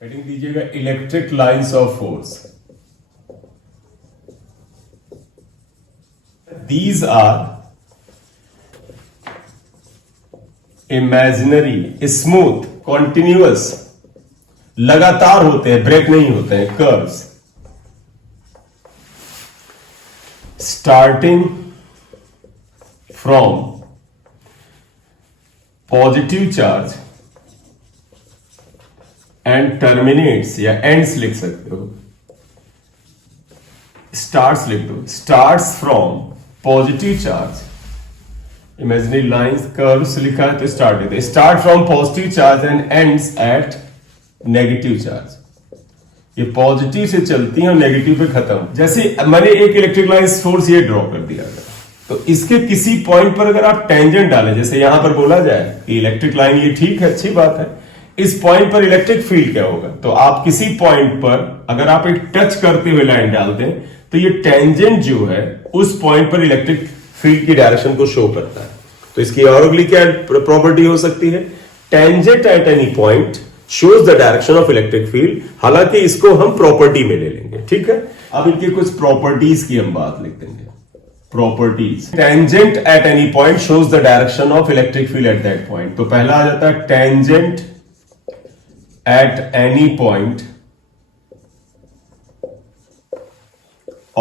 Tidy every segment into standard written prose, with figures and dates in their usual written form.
Heading दीजिएगा electric lines of force. These are imaginary smooth continuous, लगातार होते हैं, ब्रेक नहीं होते हैं, curves starting from positive charge and terminates, या एंड्स लिख सकते हो, स्टार्ट्स लिख दो, starts from positive charge, imaginary lines curves लिखा है तो स्टार्ट लिखते, start from positive charge and ends at negative charge. ये पॉजिटिव से चलती है और नेगेटिव पे खत्म। जैसे मैंने एक इलेक्ट्रिक लाइन फोर्स ये ड्रॉ कर दिया था, तो इसके किसी पॉइंट पर अगर आप टेंजेंट डालें, जैसे यहां पर बोला जाए कि इलेक्ट्रिक लाइन ये ठीक है, अच्छी बात है, इस पॉइंट पर इलेक्ट्रिक फील्ड क्या होगा, तो आप किसी पॉइंट पर अगर आप एक टच करते हुए लाइन डाल दें तो ये टेंजेंट जो है उस पॉइंट पर इलेक्ट्रिक फील्ड की डायरेक्शन को शो करता है। तो इसकी और अगली क्या प्रॉपर्टी हो सकती है, tangent at any point shows the direction of electric field. हालांकि इसको हम प्रॉपर्टी में ले लेंगे, ठीक है। अब इनकी कुछ प्रॉपर्टीज की हम बात लिख देंगे। Properties, tangent at any point shows the direction of electric field at that point. तो पहला आ जाता है tangent at any point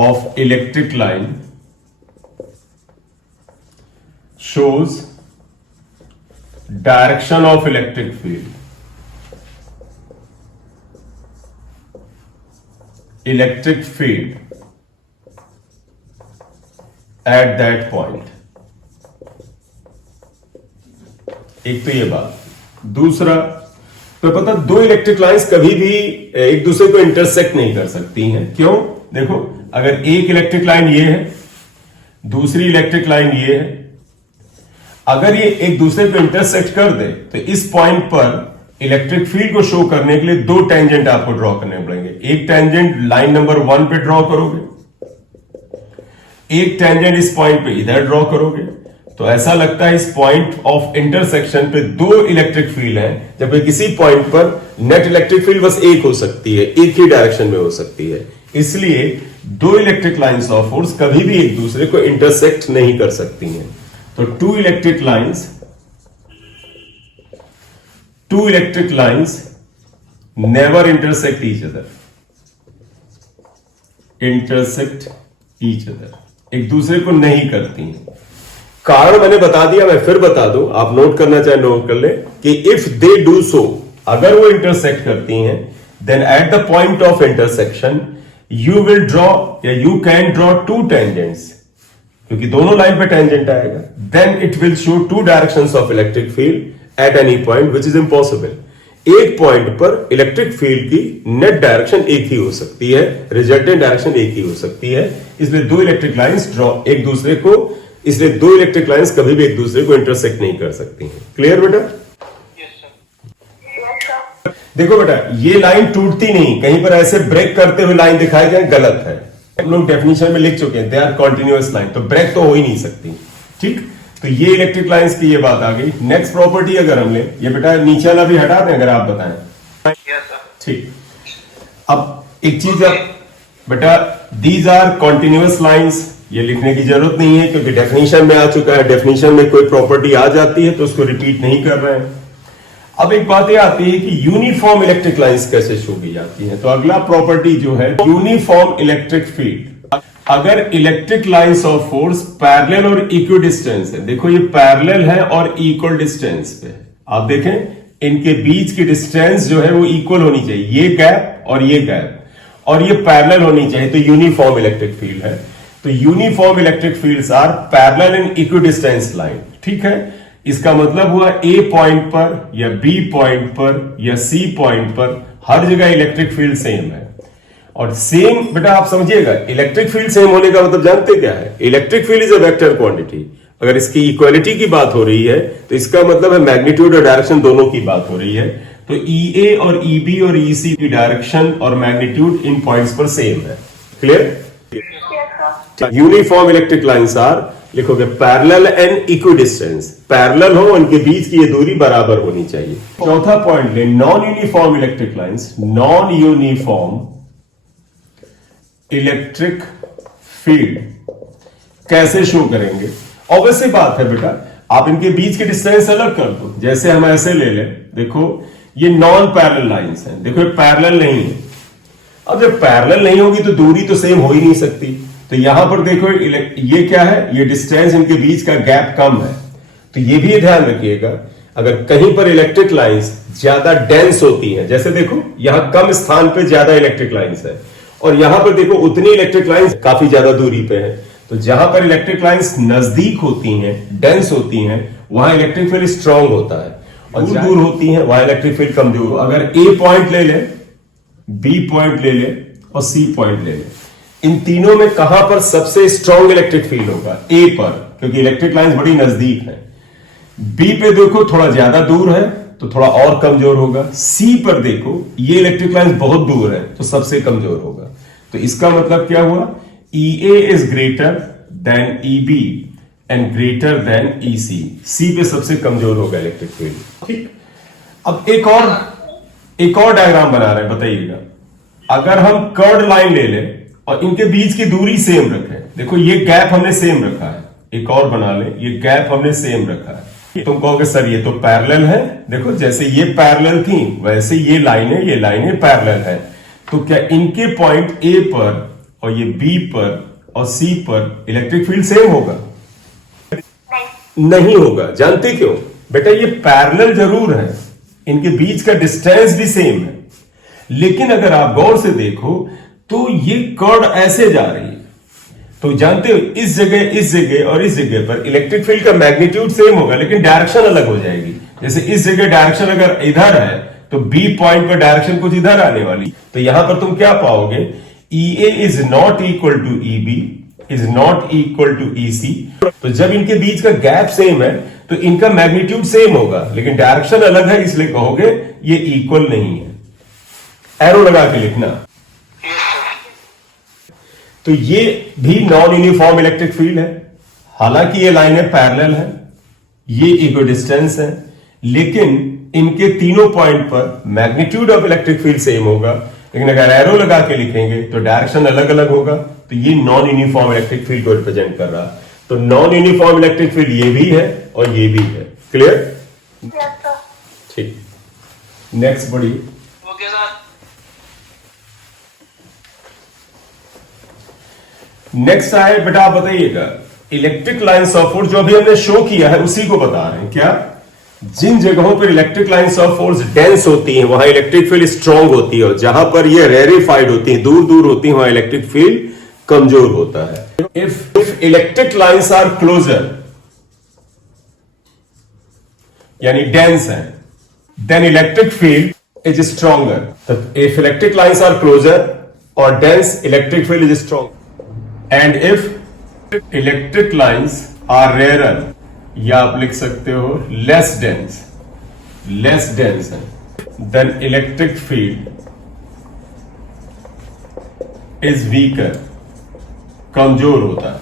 of electric line shows direction of electric field. Electric field at that point. एक तो ये बात। दूसरा, तो पता दो इलेक्ट्रिक लाइंस कभी भी एक दूसरे को इंटरसेक्ट नहीं कर सकती हैं। क्यों? देखो, अगर एक इलेक्ट्रिक लाइन ये है, दूसरी इलेक्ट्रिक लाइन ये है, अगर ये एक दूसरे को इंटरसेक्ट कर दे तो इस पॉइंट पर इलेक्ट्रिक फील्ड को शो करने के लिए दो टेंजेंट आपको ड्रॉ करने पड़ेंगे। एक टेंजेंट लाइन नंबर 1 पे ड्रॉ करोगे, एक टेंजेंट इस पॉइंट पे इधर ड्रॉ करोगे। तो ऐसा लगता है इस पॉइंट ऑफ इंटरसेक्शन पे दो इलेक्ट्रिक फील्ड हैं, जबकि किसी पॉइंट पर नेट इलेक्ट्रिक फील्ड बस एक हो सकती है, एक ही डायरेक्शन में हो सकती है। इसलिए दो इलेक्ट्रिक लाइंस ऑफ फोर्स कभी भी एक दूसरे को इंटरसेक्ट नहीं कर सकती हैं। तो two electric lines never intersect each other, एक दूसरे को नहीं करती हैं। कारण मैंने बता दिया, मैं फिर बता दूं, आप नोट करना चाहे नोट कर ले कि इफ दे डू सो, अगर वो इंटरसेक्ट करती हैं, then at the point of intersection you will draw या you can draw two tangents, क्योंकि दोनों लाइन पे टेंजेंट आएगा। Then it will show two directions of electric field at any point which is impossible. एक point पर electric field की net direction एक ही हो सकती है, रिजल्टेंट डायरेक्शन एक ही हो सकती है। इसलिए दो इलेक्ट्रिक लाइंस ड्रॉ एक दूसरे को, इसलिए दो इलेक्ट्रिक लाइंस कभी भी एक दूसरे को इंटरसेक्ट नहीं कर सकती हैं। क्लियर बेटा? देखो बेटा, ये लाइन टूटती नहीं, कहीं पर ऐसे ब्रेक करते हुए लाइन दिखाई जाए, गलत है। हम लोग डेफिनेशन में लिख चुके हैं, दे आर कॉन्टिन्यूअस लाइन, तो ब्रेक तो हो ही नहीं सकती। ठीक, तो ये इलेक्ट्रिक लाइंस की ये बात आ गई। नेक्स्ट प्रॉपर्टी अगर हम ले, ये बेटा नीचे वाला भी हटा दें अगर आप बताएं। ठीक, अब एक चीज बेटा, दीज आर कॉन्टिन्यूअस लाइंस, ये लिखने की जरूरत नहीं है क्योंकि डेफिनेशन में आ चुका है। डेफिनेशन में कोई प्रॉपर्टी आ जाती है तो उसको रिपीट नहीं कर रहे हैं। अब एक बात ये आती है कि यूनिफॉर्म इलेक्ट्रिक लाइंस कैसे शो की जाती है। तो अगला प्रॉपर्टी जो है यूनिफॉर्म इलेक्ट्रिक फील्ड। अगर electric lines of force parallel और इक्वल डिस्टेंस है, देखो ये पैरेलल है और इक्वल डिस्टेंस पे, आप देखें इनके बीच की डिस्टेंस जो है वो इक्वल होनी चाहिए, ये गैप और ये गैप, और ये पैरेलल होनी चाहिए, तो यूनिफॉर्म इलेक्ट्रिक फील्ड है। तो uniform electric fields are parallel in equidistance line. ठीक है, इसका मतलब हुआ ए पॉइंट पर या बी पॉइंट पर या सी पॉइंट पर हर जगह इलेक्ट्रिक फील्ड सेम है। और सेम बेटा आप समझिएगा, इलेक्ट्रिक फील्ड सेम होने का मतलब जानते क्या है? Electric field is a vector quantity. अगर इसकी इक्वालिटी की बात हो रही है तो इसका मतलब है मैग्नीट्यूड और डायरेक्शन दोनों की बात हो रही है। तो ई ए और ई बी और ई सी की डायरेक्शन और मैग्नीट्यूड इन पॉइंट्स पर सेम है। Clear? Uniform electric lines are, लिखोगे पैरेलल एंड इक्विडिस्टेंस, पैरेलल हो, उनके बीच की ये दूरी बराबर होनी चाहिए। चौथा पॉइंट ले, non uniform electric lines, non uniform electric field कैसे शो करेंगे? ऑब्वियसली बात है बेटा, आप इनके बीच के डिस्टेंस अलग कर दो। जैसे हम ऐसे ले लें, देखो ये नॉन पैरेलल लाइंस हैं, देखो ये पैरेलल नहीं है। अब जब पैरेलल नहीं होगी तो दूरी तो सेम हो ही नहीं सकती। तो यहां पर देखो ये क्या है, ये डिस्टेंस इनके बीच का गैप कम है। तो ये भी ध्यान रखिएगा, अगर कहीं पर इलेक्ट्रिक लाइंस ज्यादा डेंस होती हैं, जैसे देखो यहां कम स्थान पे ज्यादा इलेक्ट्रिक लाइंस है और यहां पर देखो उतनी इलेक्ट्रिक लाइंस काफी ज्यादा दूरी पे है, तो जहां पर इलेक्ट्रिक लाइंस नजदीक होती हैं, डेंस होती हैं, वहां इलेक्ट्रिक फील्ड स्ट्रांग होता है और दूर होती हैं वहां इलेक्ट्रिक फील्ड कमजोर। अगर ए पॉइंट ले ले, बी पॉइंट ले ले और सी पॉइंट ले ले, इन तीनों में कहां पर सबसे स्ट्रांग इलेक्ट्रिक फील्ड होगा? ए पर, क्योंकि इलेक्ट्रिक लाइंस बड़ी नजदीक है। बी पे देखो थोड़ा ज्यादा दूर है तो थोड़ा और कमजोर होगा। सी पर देखो ये इलेक्ट्रिक लाइंस बहुत दूर है तो सबसे कमजोर होगा। तो इसका मतलब क्या हुआ? EA is greater than EB and greater than EC। सी पे सबसे कमजोर होगा इलेक्ट्रिक फील्ड। ठीक, अब एक और डायग्राम बना रहे हैं, बताइएगा। अगर हम कर्ड लाइन ले लें और इनके बीच की दूरी सेम रखें, देखो ये गैप हमने सेम रखा है, एक और बना ले, ये गैप हमने सेम रखा है। तुम कहोगे सर ये तो पैरेलल है, देखो जैसे ये पैरेलल थी वैसे ये लाइनें पैरेलल है। तो क्या इनके पॉइंट ए पर और ये बी पर और सी पर इलेक्ट्रिक फील्ड सेम होगा? नहीं होगा। जानते क्यों? बेटा ये पैरेलल जरूर है, इनके बीच का डिस्टेंस भी सेम है, लेकिन अगर आप गौर से देखो तो ये कर्ड ऐसे जा रही है। तो जानते हो इस जगह और इस जगह पर इलेक्ट्रिक फील्ड का मैग्नीट्यूड सेम होगा लेकिन डायरेक्शन अलग हो जाएगी। जैसे इस जगह डायरेक्शन अगर इधर है तो बी पॉइंट पर डायरेक्शन कुछ इधर आने वाली। तो यहां पर तुम क्या पाओगे? EA is not equal to EB is not equal to EC। तो जब इनके बीच का गैप सेम है तो इनका मैग्नीट्यूड सेम होगा लेकिन डायरेक्शन अलग है, इसलिए कहोगे ये इक्वल नहीं है। एरो लगा के लिखना। तो ये भी नॉन यूनिफॉर्म इलेक्ट्रिक फील्ड है, हालांकि ये लाइनें पैरेलल है, ये इक्विडिस्टेंस है, लेकिन इनके तीनों पॉइंट पर magnitude of electric field same होगा। लेकिन अगर एरो लगा के लिखेंगे तो डायरेक्शन अलग अलग होगा। तो ये नॉन यूनिफॉर्म इलेक्ट्रिक फील्ड को रिप्रेजेंट कर रहा। तो नॉन यूनिफॉर्म इलेक्ट्रिक फील्ड ये भी है और ये भी है। क्लियर? ठीक, नेक्स्ट बढ़िए। नेक्स्ट आए बेटा, आप बताइएगा इलेक्ट्रिक लाइंस ऑफ फोर्स, जो अभी हमने शो किया है उसी को बता रहे हैं। क्या? जिन जगहों पर electric lines of force dense होती हैं वहां इलेक्ट्रिक फील्ड स्ट्रांग होती है और जहां पर ये रेरिफाइड होती हैं, दूर दूर होती हैं, वहां इलेक्ट्रिक फील्ड कमजोर होता है। If electric lines are closer यानी डेंस है, then electric field is stronger. If electric lines are closer और dense, electric field is strong. And if electric lines are rarer, या आप लिख सकते हो लेस डेंस है, then electric field is weaker, कमजोर होता है।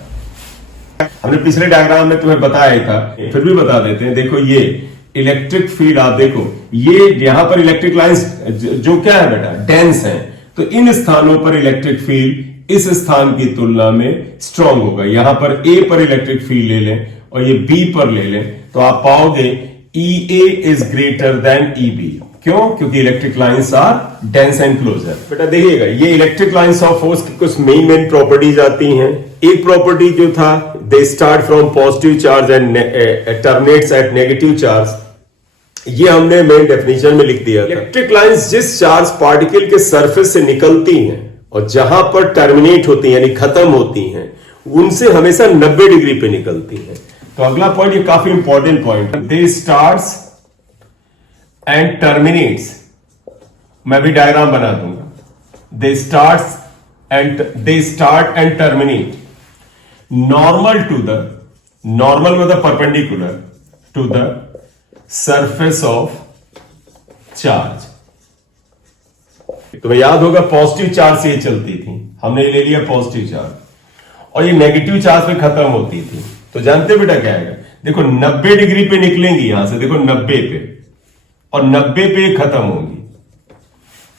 हमने पिछले डायग्राम में तुम्हें बताया था, फिर भी बता देते हैं। देखो ये इलेक्ट्रिक फील्ड, आप देखो ये यहां पर इलेक्ट्रिक लाइंस जो क्या है बेटा, डेंस है, तो इन स्थानों पर इलेक्ट्रिक फील्ड इस स्थान की तुलना में स्ट्रांग होगा। यहां पर ए पर इलेक्ट्रिक फील्ड ले लें और ये बी पर ले लें तो आप पाओगे EA is greater than EB। क्यों? क्योंकि electric lines are dense and closer. बेटा देखिएगा ये इलेक्ट्रिक लाइंस ऑफ फोर्स की कुछ मेन प्रॉपर्टीज आती हैं। एक प्रॉपर्टी जो था, they start from positive charge and terminates at negative charge. ये हमने मेन डेफिनेशन में लिख दिया। इलेक्ट्रिक लाइंस जिस चार्ज पार्टिकल के सरफेस से निकलती हैं और जहां पर टर्मिनेट होती हैं यानी खत्म होती हैं, उनसे हमेशा 90 डिग्री पे निकलती हैं। तो अगला पॉइंट, ये काफी important point, they starts and terminates. मैं भी डायग्राम बना दूंगा। They start and terminate normal मतलब perpendicular to the surface of charge. तुम्हें याद होगा पॉजिटिव चार्ज से ये चलती थी, हमने ले लिया पॉजिटिव चार्ज, और ये नेगेटिव चार्ज पे खत्म होती थी। तो जानते बेटा क्या आएगा, देखो 90 डिग्री पे निकलेंगी यहां से, देखो 90 पे, और 90 पे खत्म होंगी।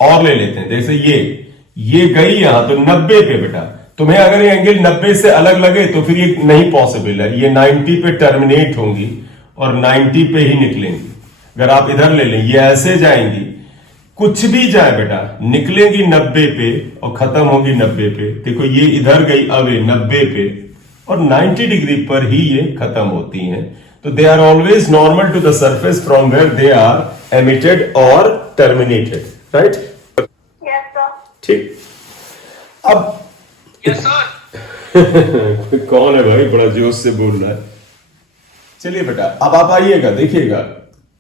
और ले लेते हैं, जैसे ये गई यहां, तो 90 पे बेटा तुम्हें अगर ये एंगल 90 से अलग लगे तो फिर ये नहीं पॉसिबल है, ये 90 पे टर्मिनेट होंगी और 90 पे ही निकलेंगी। अगर आप इधर ले लें, ये ऐसे जाएंगी, कुछ भी जाए बेटा निकलेंगी 90 पे और खत्म होगी 90 पे। देखो ये इधर गई अवे 90 पे और 90 डिग्री पर ही ये खत्म होती हैं। तो they are always normal to the surface from where they are emitted और टर्मिनेटेड, राइट? ठीक। अब यस सर। कौन है भाई, बड़ा जोश से बोल रहा है। चलिए बेटा अब आप आइएगा, देखिएगा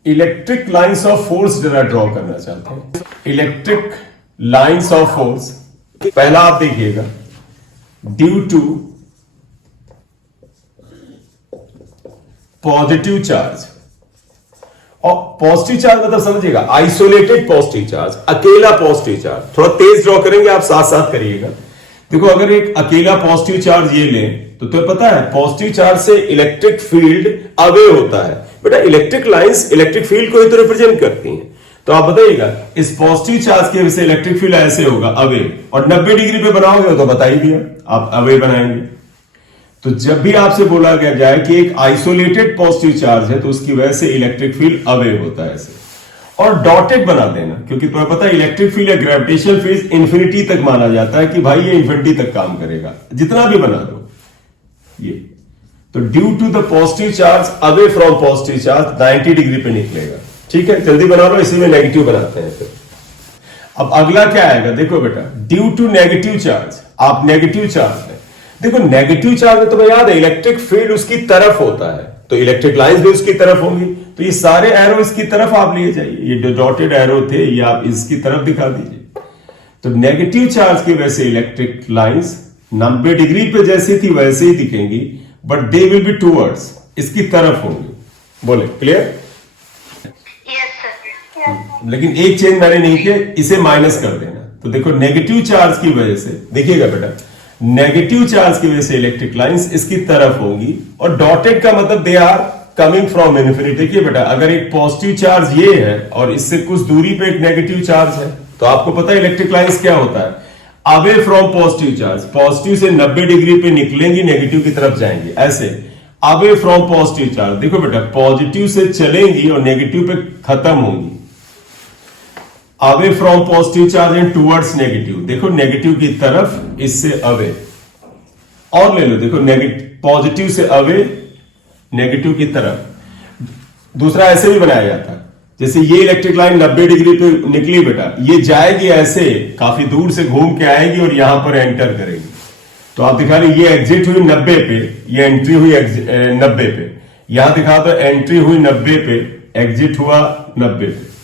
इलेक्ट्रिक लाइंस ऑफ फोर्स जरा ड्रॉ करना चाहते हैं। इलेक्ट्रिक लाइंस ऑफ फोर्स, पहला आप देखिएगा, ड्यू टू पॉजिटिव चार्ज। और पॉजिटिव चार्ज मतलब समझिएगा आइसोलेटेड पॉजिटिव चार्ज, अकेला पॉजिटिव चार्ज। थोड़ा तेज ड्रॉ करेंगे आप, साथ साथ करिएगा। देखो अगर एक अकेला पॉजिटिव चार्ज ये लें तो तुम्हें पता है पॉजिटिव चार्ज से इलेक्ट्रिक फील्ड अवे होता है बेटा। इलेक्ट्रिक लाइंस इलेक्ट्रिक फील्ड को ही तो रिप्रेजेंट करती हैं। तो आप बताइएगा इस पॉजिटिव चार्ज की वजह से इलेक्ट्रिक फील्ड ऐसे होगा अवे, और 90 डिग्री पे बनाओगे तो बता ही दिया आप अवे बनाएंगे। तो जब भी आपसे बोला गया जाए कि एक आइसोलेटेड पॉजिटिव चार्ज है तो उसकी वजह से इलेक्ट्रिक फील्ड अवे होता है ऐसे, और डॉटेड बना देना, क्योंकि तुम्हें पता है इलेक्ट्रिक फील्ड या ग्रेविटेशनल फील्ड इंफिनिटी तक माना जाता है कि भाई ये इंफिनिटी तक काम करेगा, जितना भी बना दो ये। तो due to the positive charge away from positive charge 90 degree पे निकलेगा। ठीक है, जल्दी बना लो, इसी में नेगेटिव बनाते हैं फिर। अब अगला क्या आएगा, देखो बेटा ड्यू टू नेगेटिव चार्ज। आप नेगेटिव चार्ज है, देखो नेगेटिव चार्ज में तुम्हें याद है इलेक्ट्रिक फील्ड उसकी तरफ होता है, तो इलेक्ट्रिक लाइंस भी उसकी तरफ होंगी। तो ये सारे एरो इसकी तरफ आप लिए जाइए, ये जो डॉटेड एरो थे ये आप इसकी तरफ दिखा दीजिए। तो नेगेटिव चार्ज की वजह से इलेक्ट्रिक लाइंस 90 डिग्री पे जैसी थी वैसे ही दिखेंगी, but they will be towards, इसकी तरफ होंगी। बोले क्लियर? लेकिन एक चेंज मैंने नहीं किया, इसे माइनस कर देना। तो देखो नेगेटिव चार्ज की वजह से, देखिएगा बेटा नेगेटिव चार्ज की वजह से इलेक्ट्रिक लाइंस इसकी तरफ होंगी, और डॉटेड का मतलब they are coming from infinity. देखिए बेटा अगर एक पॉजिटिव चार्ज ये है और इससे कुछ दूरी पे एक नेगेटिव चार्ज है, तो आपको पता है इलेक्ट्रिक लाइंस क्या होता है, away from positive charge. Positive से 90 डिग्री पे निकलेंगी, नेगेटिव की तरफ जाएंगी, ऐसे अवे फ्रॉम पॉजिटिव चार्ज। देखो बेटा पॉजिटिव से चलेंगी और नेगेटिव पे खत्म होंगी, away from positive charge and towards negative. देखो नेगेटिव की तरफ, इससे अवे। और ले लो, देखो नेगेटिव पॉजिटिव से अवे, नेगेटिव की तरफ। दूसरा ऐसे भी बनाया जाता है, जैसे ये इलेक्ट्रिक लाइन 90 डिग्री पे निकली बेटा, ये जाएगी ऐसे काफी दूर से घूम के आएगी और यहां पर एंटर करेगी। तो आप दिखा रहे ये एग्जिट हुई 90 पे, ये एंट्री हुई 90 पे। यहां दिखा दो एंट्री हुई 90 पे, एग्जिट हुआ 90 पे।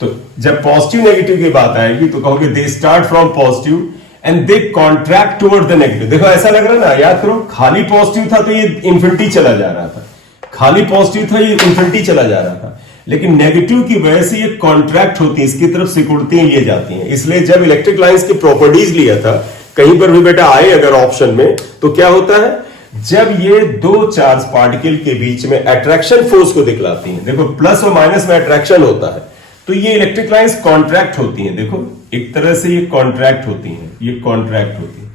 तो जब पॉजिटिव नेगेटिव की बात आएगी तो कहोगे they start from positive and they contract toward the negative. देखो ऐसा लग रहा है ना, याद करो खाली पॉजिटिव था तो ये इंफिनिटी चला जा रहा था, खाली पॉजिटिव था ये इंफिनिटी चला जा रहा था, लेकिन नेगेटिव की वजह से ये कॉन्ट्रैक्ट होती है, इसकी तरफ सिकुड़ती लिए जाती हैं। इसलिए जब इलेक्ट्रिक लाइंस की प्रॉपर्टीज लिया था, कहीं पर भी बेटा आए अगर ऑप्शन में, तो क्या होता है जब ये दो चार्ज पार्टिकल के बीच में अट्रैक्शन फोर्स को दिखलाती हैं, देखो प्लस और माइनस में अट्रैक्शन होता है, तो ये इलेक्ट्रिक लाइंस कॉन्ट्रैक्ट होती हैं। देखो एक तरह से ये कॉन्ट्रैक्ट होती हैं, ये कॉन्ट्रैक्ट होती हैं,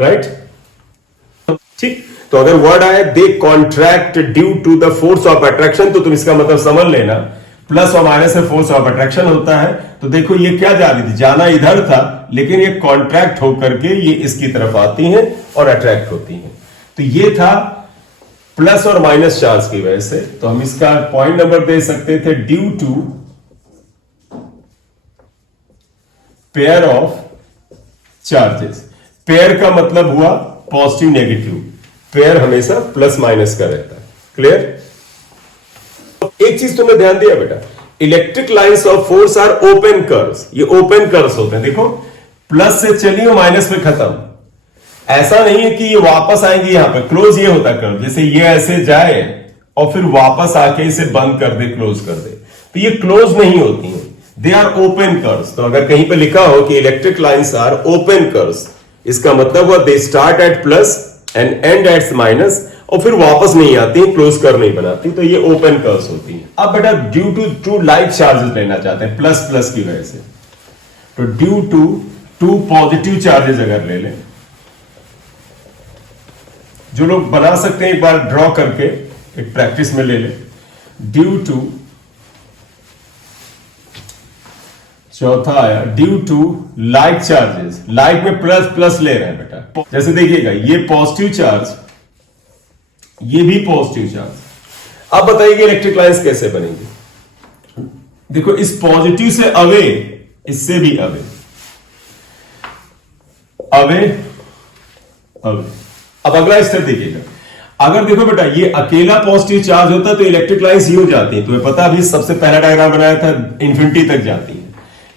राइट? ठीक। तो अगर वर्ड आए they contract due to the force of attraction, तो तुम इसका मतलब समझ लेना प्लस और माइनस में फोर्स ऑफ अट्रैक्शन होता है। तो देखो ये क्या जा रही थी, जाना इधर था, लेकिन ये कॉन्ट्रैक्ट होकर के ये इसकी तरफ आती हैं और अट्रैक्ट होती हैं। तो ये था प्लस और माइनस चार्ज की वजह से। तो हम इसका पॉइंट नंबर दे सकते थे due to pair of charges. Pair का मतलब हुआ पॉजिटिव नेगेटिव, पेयर हमेशा प्लस माइनस का रहता है। क्लियर? एक चीज तुमने ध्यान दिया बेटा, electric lines of force are open curves. ये ओपन कर्व्स होते हैं, देखो प्लस से चली और माइनस में खत्म। ऐसा नहीं है कि ये वापस आएंगे यहां पे, क्लोज ये होता कर्व, जैसे ये ऐसे जाए और फिर वापस आके इसे बंद कर दे, क्लोज कर दे, तो ये क्लोज नहीं होती हैं, दे आर ओपन कर्व्स। तो अगर कहीं पे लिखा हो कि electric lines are open curves, इसका मतलब हुआ they start at plus and end at minus, और फिर वापस नहीं आती, क्लोज कर नहीं बनाती, तो ये ओपन कर्व्स होती हैं। अब बेटा due to two like charges लेना चाहते हैं प्लस प्लस की वजह से, तो due to two positive charges अगर ले लें, जो लोग बना सकते हैं एक बार ड्रॉ करके, एक प्रैक्टिस में ले लें। ड्यू टू, चौथा आया due to like charges, like में प्लस प्लस ले रहे हैं बेटा। जैसे देखिएगा ये पॉजिटिव चार्ज, ये भी पॉजिटिव चार्ज। अब बताइए इलेक्ट्रिक लाइंस कैसे बनेंगी। देखो इस पॉजिटिव से अवे, इससे भी अवे, अवे अवे। अब अगला स्टेप देखिएगा, अगर देखो बेटा ये अकेला पॉजिटिव चार्ज होता तो इलेक्ट्रिक लाइंस यूं जाती है, तुम्हें पता अभी सबसे पहला डायग्राम बनाया था, इंफिनिटी तक जाती है।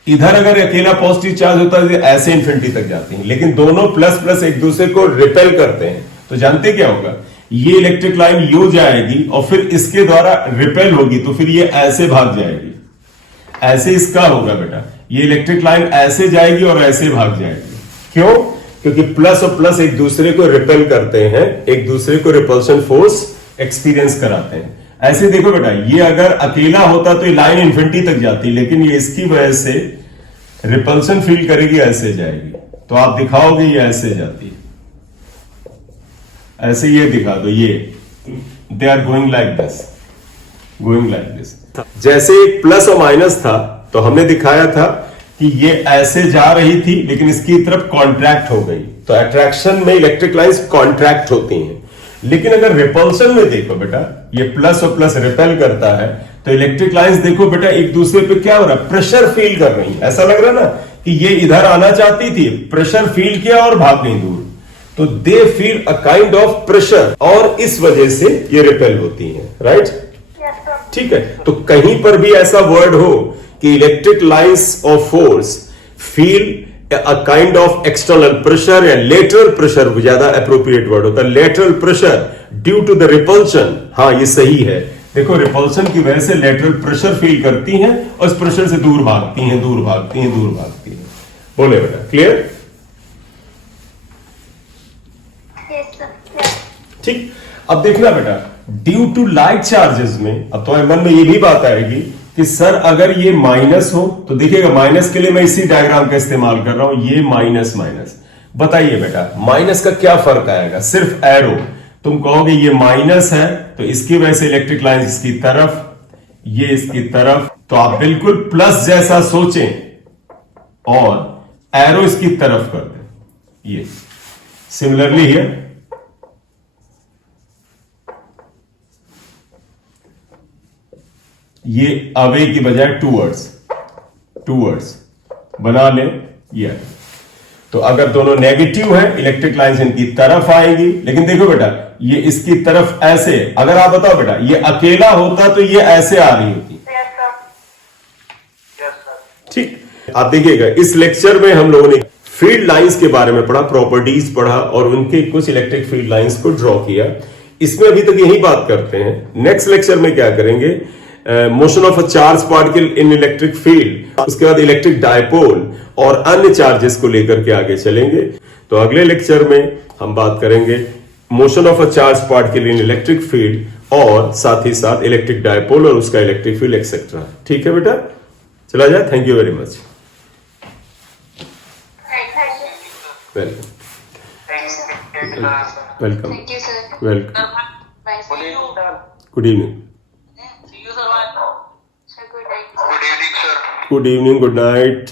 इधर अगर अकेला पॉजिटिव चार्ज होता है तो ऐसे इंफिनिटी तक जाती है, लेकिन दोनों प्लस प्लस एक दूसरे को रिपेल करते हैं, तो जानते क्या होगा, ये इलेक्ट्रिक लाइन यू जाएगी और फिर इसके द्वारा रिपेल होगी, तो फिर ये ऐसे भाग जाएगी, ऐसे इसका होगा बेटा, ये इलेक्ट्रिक लाइन ऐसे जाएगी और ऐसे भाग जाएगी। क्यों? क्योंकि प्लस और प्लस एक दूसरे को रिपेल करते हैं, एक दूसरे को रिपल्शन फोर्स एक्सपीरियंस कराते हैं। ऐसे देखो बेटा ये अगर अकेला होता तो ये लाइन इंफिनिटी तक जाती, लेकिन ये इसकी वजह से रिपल्शन फील करेगी, ऐसे जाएगी, तो आप दिखाओगे ये ऐसे जाती है, ऐसे ये दिखा दो, ये they are going like this, going like this. जैसे प्लस और माइनस था तो हमने दिखाया था कि ये ऐसे जा रही थी लेकिन इसकी तरफ कॉन्ट्रैक्ट हो गई, तो अट्रैक्शन में इलेक्ट्रिक लाइंस कॉन्ट्रैक्ट होती हैं। लेकिन अगर रिपल्शन में देखो बेटा ये प्लस और प्लस रिपेल करता है, तो इलेक्ट्रिक लाइंस देखो बेटा एक दूसरे पे क्या हो रहा है, प्रेशर फील कर रही है। ऐसा लग रहा है ना कि ये इधर आना चाहती थी, प्रेशर फील किया और भाग गई दूर, तो they feel a kind of pressure, और इस वजह से ये रिपेल होती हैं, राइट? ठीक है, तो कहीं पर भी ऐसा वर्ड हो कि electric lines of force feel a kind of external pressure या लेटरल प्रेशर, ज्यादा अप्रोप्रिएट वर्ड होता है, lateral pressure due to the repulsion, हाँ ये सही है। देखो रिपल्शन की वजह से लेटरल प्रेशर फील करती हैं और इस प्रेशर से दूर भागती हैं, दूर भागती हैं, दूर भागती हैं। बोले बेटा, क्लियर? ठीक। अब देखना बेटा ड्यू टू लाइक चार्जेस में, अब तुम्हारे मन में ये भी बात आएगी कि सर अगर ये माइनस हो, तो देखिएगा माइनस के लिए मैं इसी डायग्राम का इस्तेमाल कर रहा हूं, ये माइनस माइनस। बताइए बेटा माइनस का क्या फर्क आएगा, सिर्फ एरो। तुम कहोगे ये माइनस है तो इसकी वजह से इलेक्ट्रिक लाइन इसकी तरफ, ये इसकी तरफ, तो आप बिल्कुल प्लस जैसा सोचें और एरो इसकी तरफ कर दें, ये सिमिलरली है। ये अवे की बजाय टूवर्ड्स बना ले, ये। तो अगर दोनों नेगेटिव है इलेक्ट्रिक लाइंस इनकी तरफ आएगी, लेकिन देखो बेटा ये इसकी तरफ ऐसे, अगर आप बताओ बेटा ये अकेला होता तो ये ऐसे आ रही होती। ठीक, आप देखिएगा इस लेक्चर में हम लोगों ने फील्ड लाइंस के बारे में पढ़ा, प्रॉपर्टीज पढ़ा और उनके कुछ इलेक्ट्रिक फील्ड लाइंस को ड्रॉ किया। इसमें अभी तक यही बात करते हैं। नेक्स्ट लेक्चर में क्या करेंगे, motion of a charge particle in electric field, उसके बाद इलेक्ट्रिक डायपोल और अन्य चार्जेस को लेकर के आगे चलेंगे। तो अगले लेक्चर में हम बात करेंगे motion of a charge particle in electric field और साथ ही साथ इलेक्ट्रिक डायपोल और उसका इलेक्ट्रिक फील्ड एक्सेट्रा। ठीक है बेटा, चला जाए। Thank you very much. Welcome welcome Thank you, sir. Welcome. Bye, sir. Good evening. Sir, good night. Good evening, sir. Good evening, good night.